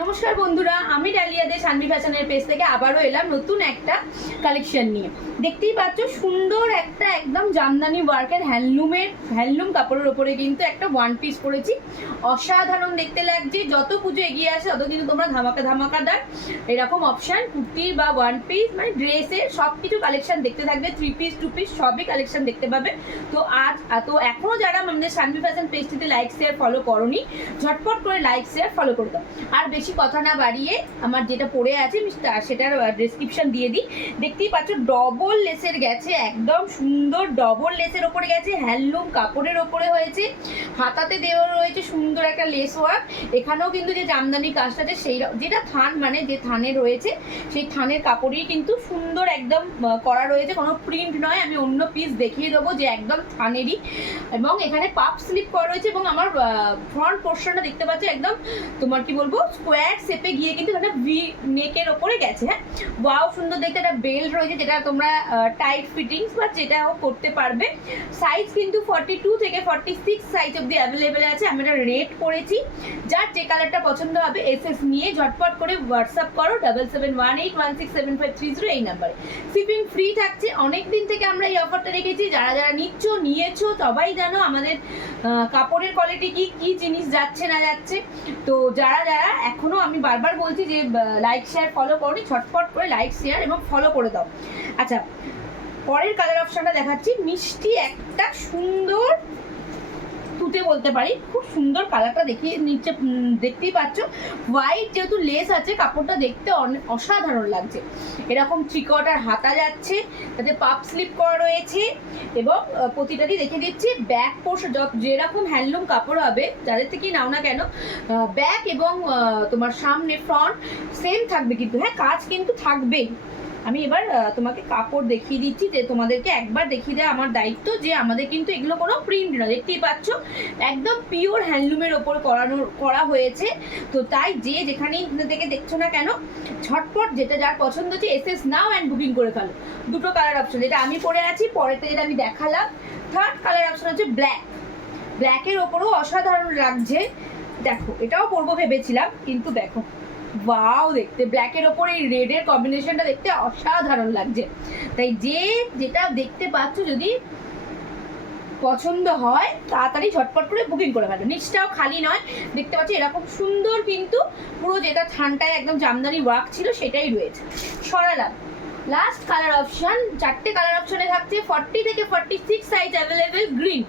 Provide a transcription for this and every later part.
নমস্কার বন্ধুরা, আমি ডালিয়া দে শানভি ফ্যাশনের পেজ থেকে আবারও এলাম নতুন একটা কালেকশন নিয়ে। দেখতেই পাচ্ছ সুন্দর একটা একদম জামদানি ওয়ার্কের হ্যান্ডলুম কাপড়ের ওপরে কিন্তু একটা ওয়ান পিস পরেছি। অসাধারণ দেখতে লাগছে। যত পুজো এগিয়ে আসে তত কিন্তু তোমরা ধামাকাদার এরকম অপশান কুর্তি বা ওয়ান পিস মানে ড্রেসের সব কিছু কালেকশন দেখতে থাকবে। 3 পিস 2 পিস সবই কালেকশন দেখতে পাবে। তো এখনও যারা আমাদের Shanvi fashion পেজটিতে like share follow করোনি, ঝটপট করে লাইক শেয়ার ফলো করে দাও। আর বেশি কথা না বাড়িয়ে আমার যেটা পড়ে আছে সেটার ডেসক্রিপশন দিয়ে দিই। দেখতেই পাচ্ছ ডবল লেসের গেছে, একদম সুন্দর ডবল লেসের ওপরে গেছে, হ্যান্ডলুম কাপড়ের ওপরে হয়েছে, হাতাতে দেওয়া রয়েছে সুন্দর একটা লেস ওয়ার্ক। এখানেও কিন্তু যে জামদানি কাজটা আছে সেই যেটা থান মানে যে থানে রয়েছে সেই থানের কাপড়ই কিন্তু সুন্দর একদম করা রয়েছে, কোনো প্রিন্ট নয়। আমি অন্য পিস দেখিয়ে দেবো যে একদম থানেরই। এবং এখানে পাপ স্লিপ করা রয়েছে এবং আমার ফ্রন্ট পোর্শনটা দেখতে পাচ্ছি একদম তোমার কি বলবো স্কোয়ার শেপে গিয়ে কিন্তু একটা ভি নেকের ওপরে গেছে। হ্যাঁ, ওয়াও সুন্দর দেখতে। একটা বেল্ট রয়েছে যেটা তোমরা টাইট ফিটিংস বা যেটাও করতে পারবে। সাইজ কিন্তু 42 থেকে 46 সাইজ অব্দি অ্যাভেলেবেল আছে। আমি এটা রেড করেছি। যার যে কালারটা পছন্দ হবে এসএস নিয়ে ঝটপট করে হোয়াটসঅ্যাপ করো 7718167530 এই নাম্বারে। শিপিং ফ্রি থাকছে। অনেক দিন থেকে আমরা এই অফারটা রেখেছি। যারা নিয়েছো সবাই জানো আমাদের কাপড়ের কোয়ালিটি কি জিনিস যাচ্ছে না যাচ্ছে। তো যারা এখনো আমি বারবার বলছি যে লাইক শেয়ার ফলো করো, ছটফট করে লাইক শেয়ার এবং ফলো করে দাও। আচ্ছা, পরের কালার অপশনটা দেখাচ্ছি। মিষ্টি একটা সুন্দর তুতে বলতে পারি, খুব সুন্দর কালারটা দেখতেই পাচ্ছ। হোয়াইট যেহেতু লেস আছে কাপড়টা দেখতে অসাধারণ লাগছে। এরকম থ্রি-কোয়ার্টার হাতা যাচ্ছে, তাতে পাপ স্লিপ করা রয়েছে এবং প্রতিটারই দেখে দিচ্ছি ব্যাক পোর্শন যেরকম হ্যান্ডলুম কাপড় হবে যাদের থেকেই নাও না কেন, ব্যাক এবং তোমার সামনে ফ্রন্ট সেম থাকবে কিন্তু। হ্যাঁ, কাজ কিন্তু থাকবেই। আমি এবার তোমাকে কাপড় দেখিয়ে দিচ্ছি, যে তোমাদেরকে একবার দেখিয়ে দেওয়া আমার দায়িত্ব, যে আমাদের কিন্তু এগুলো কোনো প্রিন্ট না। দেখতেই পাচ্ছ একদম পিওর হ্যান্ডলুমের ওপর করা হয়েছে। তো তাই যেখানেই থেকে দেখছো না কেন ঝটপট যেটা যার পছন্দ হচ্ছে এসএস নাও অ্যান্ড বুকিং করে ফেলো। দুটো কালার অপশন, যেটা আমি পরে আছি, পরেরটা যেটা আমি দেখালাম। থার্ড কালার অপশন হচ্ছে ব্ল্যাকের ওপরেও অসাধারণ লাগছে। দেখো, এটাও পরবো ভেবেছিলাম কিন্তু দেখো ওয়াও দেখতে, ব্ল্যাকের ওপর এই রেডের কম্বিনেশনটা দেখতে অসাধারণ লাগছে। তাই যেটা দেখতে পাচ্ছ যদি পছন্দ হয় তাড়াতাড়ি ঝটপট করে বুকিং করে ফেলো। নিচটাও খালি নয়, দেখতে পাচ্ছি এরকম সুন্দর কিন্তু পুরো যেটা থানটায় একদম জামদানি ওয়ার্ক ছিল সেটাই রয়েছে। সরালাম। লাস্ট কালার অপশন, 4টে কালার অপশনে থাকছে। 40 থেকে 46 size available. Green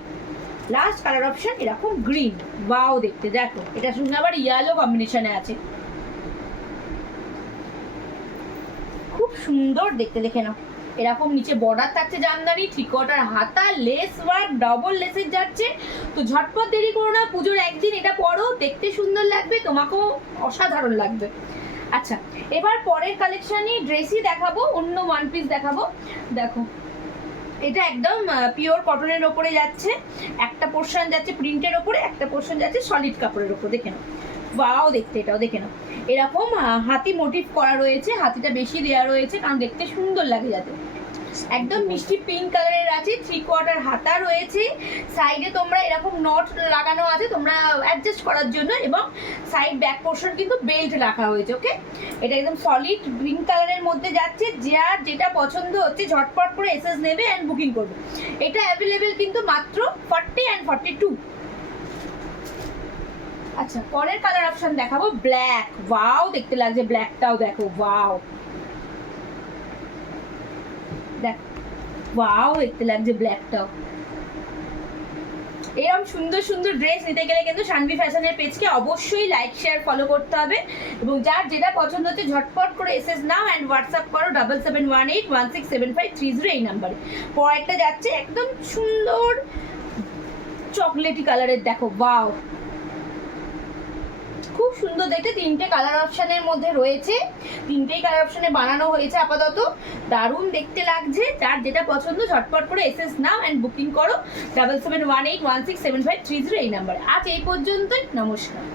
last colour option, এরকম গ্রিন ওয়াও দেখতে। দেখো এটার সঙ্গে আবার ইয়েলো কম্বিনেশনে আছে, খুব সুন্দর দেখতে। দেখে নাও, এরকম নিচে বর্ডার থাকছে জামদানি, থ্রি-কোয়ার্টার হাতা, লেস ওয়ার্ক, ডবল লেসের যাচ্ছে। তো ঝটপট দেরি করো না, পুজোর একদিন এটা পরো, দেখতে সুন্দর লাগবে, তোমাকেও অসাধারণ লাগবে। আচ্ছা, এবার পরের কালেকশনে ড্রেসই দেখাবো, অন্য ওয়ান পিস দেখাবো। দেখো, এটা একদম পিওর কটনের ওপরে যাচ্ছে। একটা পোর্শন যাচ্ছে প্রিন্টের ওপরে, একটা পোর্শন যাচ্ছে সলিড কাপড়ের ওপর। দেখে নাও ওয়াও দেখতে, এটাও দেখে নাও। এরকম হাতি মোটিভ করা রয়েছে, হাতিটা বেশি দেওয়া রয়েছে কারণ দেখতে সুন্দর লাগে যাতে। একদম মিষ্টি পিঙ্ক কালারের আছে, 3/4 হাতা রয়েছে। সাইডে তোমরা এরকম নট লাগানো আছে তোমরা অ্যাডজাস্ট করার জন্য, এবং সাইড ব্যাক পোর্শন কিন্তু বেল্ট রাখা হয়েছে। ওকে, এটা একদম সলিড পিঙ্ক কালারের মধ্যে যাচ্ছে। যার যেটা পছন্দ হচ্ছে ঝটপট করে এসএস নেবে অ্যান্ড বুকিং করবে। এটা অ্যাভেলেবেল কিন্তু মাত্র 40 অ্যান্ড 42। আচ্ছা, পরের কালার অপশন দেখাবো ব্ল্যাক। ওয়াও দেখতে লাগছে ব্ল্যাকটাও, দেখো ওয়াও দেখ, ওয়াও দেখতে লাগছে ব্ল্যাকটাও। এরকম সুন্দর সুন্দর ড্রেস নিতে গেলে কিন্তু শানভি ফ্যাশনের পেজকে অবশ্যই লাইক শেয়ার ফলো করতে হবে। এবং যার যেটা পছন্দ হচ্ছে ঝটপট করে এসএস নাও অ্যান্ড হোয়াটসঅ্যাপ করো 7718167530 এই নাম্বারে। পরেরটা যাচ্ছে একদম সুন্দর চকলেটি কালারের, দেখো ওয়াও খুব সুন্দর দেখতে। 3টে কালার অপশনের মধ্যে রয়েছে, 3টেই কালার অপশনে বানানো হয়েছে আপাতত। দারুণ দেখতে লাগছে। যার যেটা পছন্দ ঝটপট করে এসএস নাও অ্যান্ড বুকিং করো 7718167530 এই নাম্বারে। আজ এই পর্যন্তই, নমস্কার।